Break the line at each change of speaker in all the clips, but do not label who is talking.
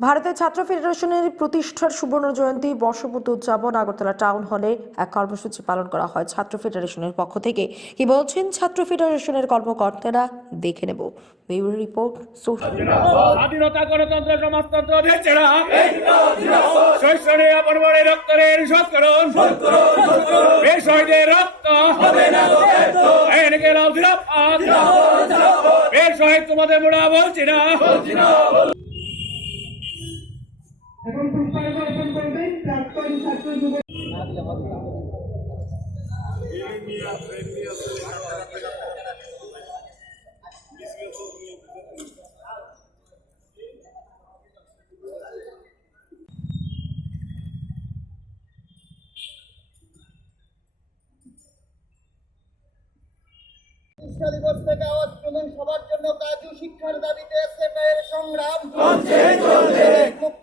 ভারতের ছাত্র ফেডারেশনের প্রতিষ্ঠার সুবর্ণ জয়ন্তী বর্ষপূর্তি উদযাপন আগরতলা টাউন হলে এক কর্মসূচি পালন করা হয় ছাত্র ফেডারেশনের পক্ষ থেকে। কি বলছেন ছাত্র ফেডারেশনের কর্মকর্তারা? দেখে নেব। রিপোর্ট
তোমাদের বলছি না।
শিক্ষা দিবস থেকে আওয়াজ তুলুন সবার জন্য কাজ শিক্ষার দাবিতে সংগ্রাম মুক্ত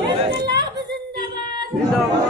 ইনকলাব জিন্দাবাদ